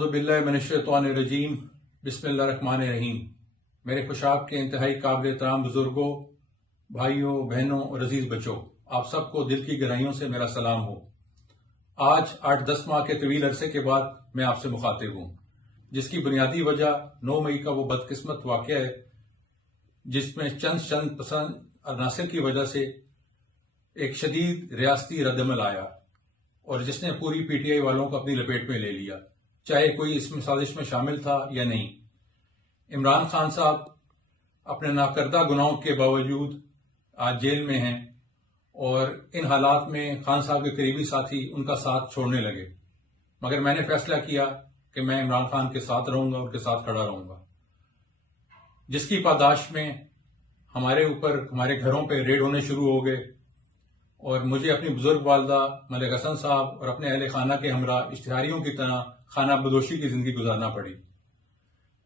اعوذ باللہ من الشیطان الرجیم بسم اللہ الرحمن الرحیم۔ میرے خوشاب کے انتہائی قابل احترام بزرگوں، بھائیوں، بہنوں اور عزیز بچوں، آپ سب کو دل کی گہرائیوں سے میرا سلام ہو۔ آج 8-10 ماہ کے طویل عرصے کے بعد میں آپ سے مخاطب ہوں، جس کی بنیادی وجہ 9 مئی کا وہ بدقسمت واقعہ ہے جس میں چند پسند عناصر کی وجہ سے ایک شدید ریاستی ردعمل آیا اور جس نے پوری پی ٹی آئی والوں کو اپنی لپیٹ میں لے لیا، چاہے کوئی اس میں سازش میں شامل تھا یا نہیں۔ عمران خان صاحب اپنے ناکردہ گناہوں کے باوجود آج جیل میں ہیں اور ان حالات میں خان صاحب کے قریبی ساتھی ان کا ساتھ چھوڑنے لگے، مگر میں نے فیصلہ کیا کہ میں عمران خان کے ساتھ رہوں گا، ان کے ساتھ کھڑا رہوں گا، جس کی پاداش میں ہمارے اوپر ہمارے گھروں پہ ریڈ ہونے شروع ہو گئے اور مجھے اپنی بزرگ والدہ ملک حسن صاحب اور اپنے اہل خانہ کے ہمراہ اشتہاریوں کی طرح خانہ بدوشی کی زندگی گزارنا پڑی۔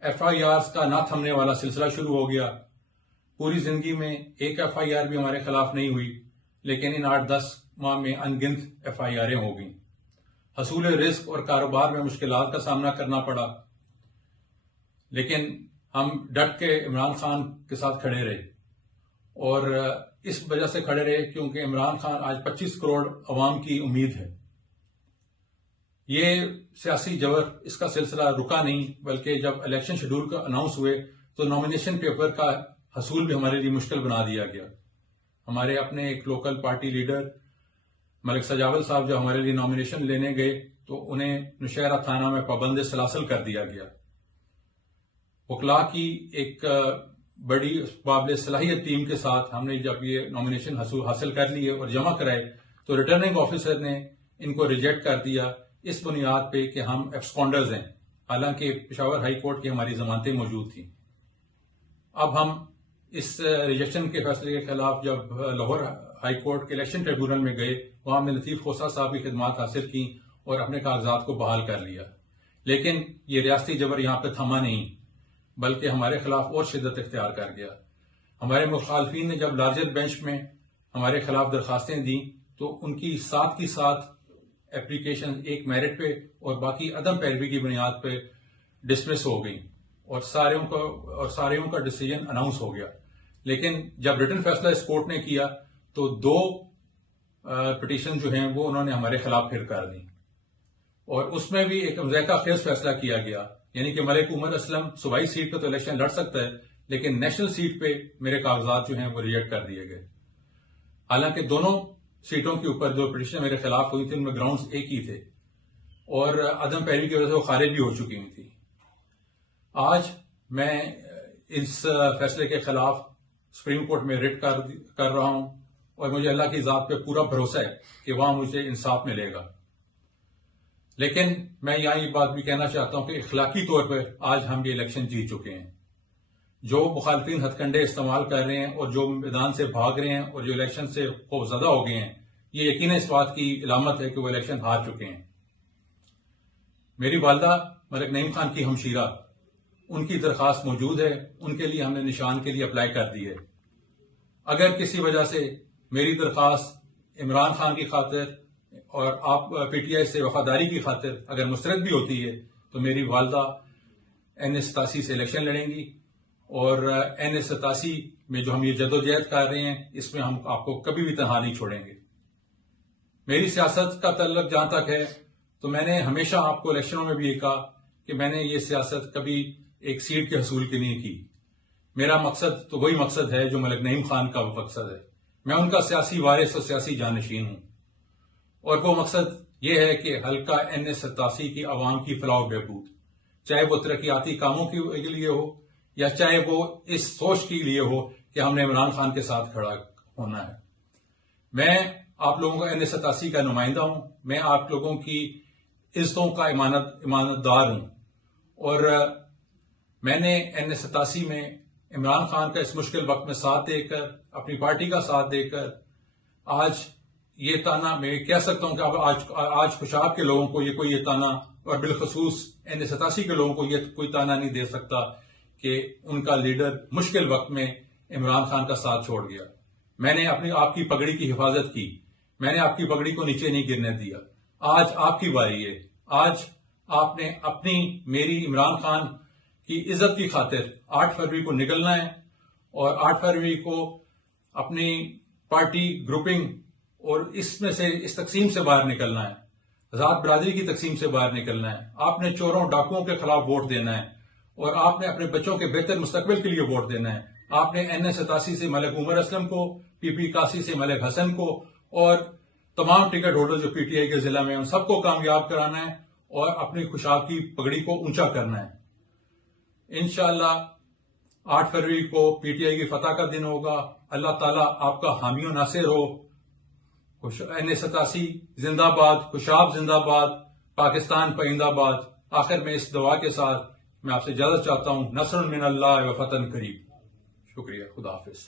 ایف آئی آرز کا نہ تھمنے والا سلسلہ شروع ہو گیا۔ پوری زندگی میں ایک ایف آئی آر بھی ہمارے خلاف نہیں ہوئی، لیکن ان 8-10 ماہ میں ان گنت ایف آئی آریں ہو گئیں۔ حصول رزق اور کاروبار میں مشکلات کا سامنا کرنا پڑا، لیکن ہم ڈٹ کے عمران خان کے ساتھ کھڑے رہے اور اس وجہ سے کھڑے رہے کیونکہ عمران خان آج 25 کروڑ عوام کی امید ہے۔ یہ سیاسی جبر اس کا سلسلہ رکا نہیں، بلکہ جب الیکشن شیڈول کا اناؤنس ہوئے تو نامینیشن پیپر کا حصول بھی ہمارے لیے مشکل بنا دیا گیا۔ ہمارے اپنے ایک لوکل پارٹی لیڈر ملک سجاول صاحب جو ہمارے لیے نامینیشن لینے گئے تو انہیں نوشہرہ تھانہ میں پابند سلاسل کر دیا گیا۔ وکلاء کی ایک بڑی قابل صلاحیت ٹیم کے ساتھ ہم نے جب یہ نامینیشن حاصل کر لیے اور جمع کرائے تو ریٹرننگ آفیسر نے ان کو ریجیکٹ کر دیا اس بنیاد پہ کہ ہم ایبسکونڈرز ہیں، حالانکہ پشاور ہائی کورٹ کی ہماری ضمانتیں موجود تھیں۔ اب ہم اس ریجیکشن کے فیصلے کے خلاف جب لاہور ہائی کورٹ کے الیکشن ٹریبیونل میں گئے، وہاں ہم نے لطیف خوسا صاحب کی خدمات حاصل کی اور اپنے کاغذات کو بحال کر لیا، لیکن یہ ریاستی جبر یہاں پہ تھما نہیں، بلکہ ہمارے خلاف اور شدت اختیار کر گیا۔ ہمارے مخالفین نے جب لارجر بینچ میں ہمارے خلاف درخواستیں دیں تو ان کی ساتھ اپلیکیشن ایک میرٹ پہ اور باقی عدم پیروی کی بنیاد پہ ڈسمس ہو گئی اور ساریوں کا ڈیسیجن اناؤنس ہو گیا۔ لیکن جب ریٹن فیصلہ اس کورٹ نے کیا تو 2 پٹیشن جو ہیں وہ انہوں نے ہمارے خلاف پھر کر دی اور اس میں بھی ایک ذائقہ خیز فیصلہ کیا گیا، یعنی کہ ملک عمر اسلم صوبائی سیٹ پہ تو الیکشن لڑ سکتا ہے، لیکن نیشنل سیٹ پہ میرے کاغذات جو ہیں وہ ریجیکٹ کر دیے گئے، حالانکہ دونوں سیٹوں کے اوپر جو پٹیشن میرے خلاف ہوئی تھی ان میں گراؤنڈز ایک ہی تھے اور عدم پیروی کی وجہ سے وہ خارج بھی ہو چکی ہوئی تھی۔ آج میں اس فیصلے کے خلاف سپریم کورٹ میں ریٹ کر رہا ہوں اور مجھے اللہ کی ذات پہ پورا بھروسہ ہے کہ وہاں مجھے انصاف ملے گا، لیکن میں یہاں یہ بات بھی کہنا چاہتا ہوں کہ اخلاقی طور پر آج ہم یہ الیکشن جیت چکے ہیں۔ جو مخالفین ہتھ کنڈے استعمال کر رہے ہیں اور جو میدان سے بھاگ رہے ہیں اور جو الیکشن سے خوف زدہ ہو گئے ہیں، یہ یقیناً اس بات کی علامت ہے کہ وہ الیکشن ہار چکے ہیں۔ میری والدہ ملک نعیم خان کی ہمشیرہ، ان کی درخواست موجود ہے، ان کے لیے ہم نے نشان کے لیے اپلائی کر دی ہے۔ اگر کسی وجہ سے میری درخواست عمران خان کی خاطر اور آپ پی ٹی آئی سے وفاداری کی خاطر اگر مسترد بھی ہوتی ہے تو میری والدہ N87 سے الیکشن لڑیں گی اور N87 میں جو ہم یہ جدوجہد کر رہے ہیں اس میں ہم آپ کو کبھی بھی تنہا نہیں چھوڑیں گے۔ میری سیاست کا تعلق جہاں تک ہے تو میں نے ہمیشہ آپ کو الیکشنوں میں بھی یہ کہا کہ میں نے یہ سیاست کبھی ایک سیٹ کے حصول کی نہیں کی۔ میرا مقصد تو وہی مقصد ہے جو ملک نعیم خان کا مقصد ہے، میں ان کا سیاسی وارث اور سیاسی جانشین ہوں، اور وہ مقصد یہ ہے کہ حلقہ N87 کی عوام کی فلاح و بہبود، چاہے وہ ترقیاتی کاموں کے لیے ہو یا چاہے وہ اس سوچ کے لیے ہو کہ ہم نے عمران خان کے ساتھ کھڑا ہونا ہے۔ میں آپ لوگوں کا N87 کا نمائندہ ہوں، میں آپ لوگوں کی عزتوں کا امانت دار ہوں، اور میں نے N87 میں عمران خان کا اس مشکل وقت میں ساتھ دے کر، اپنی پارٹی کا ساتھ دے کر، آج یہ تانا میں کہہ سکتا ہوں کہ آج خوشاب کے لوگوں کو یہ تانا، اور بالخصوص N87 کے لوگوں کو یہ کوئی تانا نہیں دے سکتا کہ ان کا لیڈر مشکل وقت میں عمران خان کا ساتھ چھوڑ گیا۔ میں نے آپ کی پگڑی کی حفاظت کی، میں نے آپ کی پگڑی کو نیچے نہیں گرنے دیا۔ آج آپ کی باری ہے، آج آپ نے اپنی میری عمران خان کی عزت کی خاطر 8 فروری کو نکلنا ہے اور 8 فروری کو اپنی پارٹی گروپنگ اور اس میں سے اس تقسیم سے باہر نکلنا ہے، ذات برادری کی تقسیم سے باہر نکلنا ہے. آپ نے چوروں ڈاکوؤں کے خلاف ووٹ دینا ہے اور آپ نے اپنے بچوں کے بہتر مستقبل کے لیے ووٹ دینا ہے. آپ نے NS87 سے ملک عمر اسلم کو، PP 81 سے ملک حسن کو اور تمام ٹکٹ ہولڈر جو PTI کے ضلع میں ہیں ان سب کو کامیاب کرانا ہے اور اپنی خوشاب کی پگڑی کو اونچا کرنا ہے. انشاءاللہ 8 فروری کو PTI کی فتح کا دن ہوگا. اللہ تعالیٰ آپ کا حامی و ناصر ہو. NS87 زندہ باد، خوشاب زندہ باد، پاکستان پائندہ باد. آخر میں اس دعا کے ساتھ میں آپ سے اجازت چاہتا ہوں. نصر من اللہ و فتح قریب. شکریہ. خدا حافظ.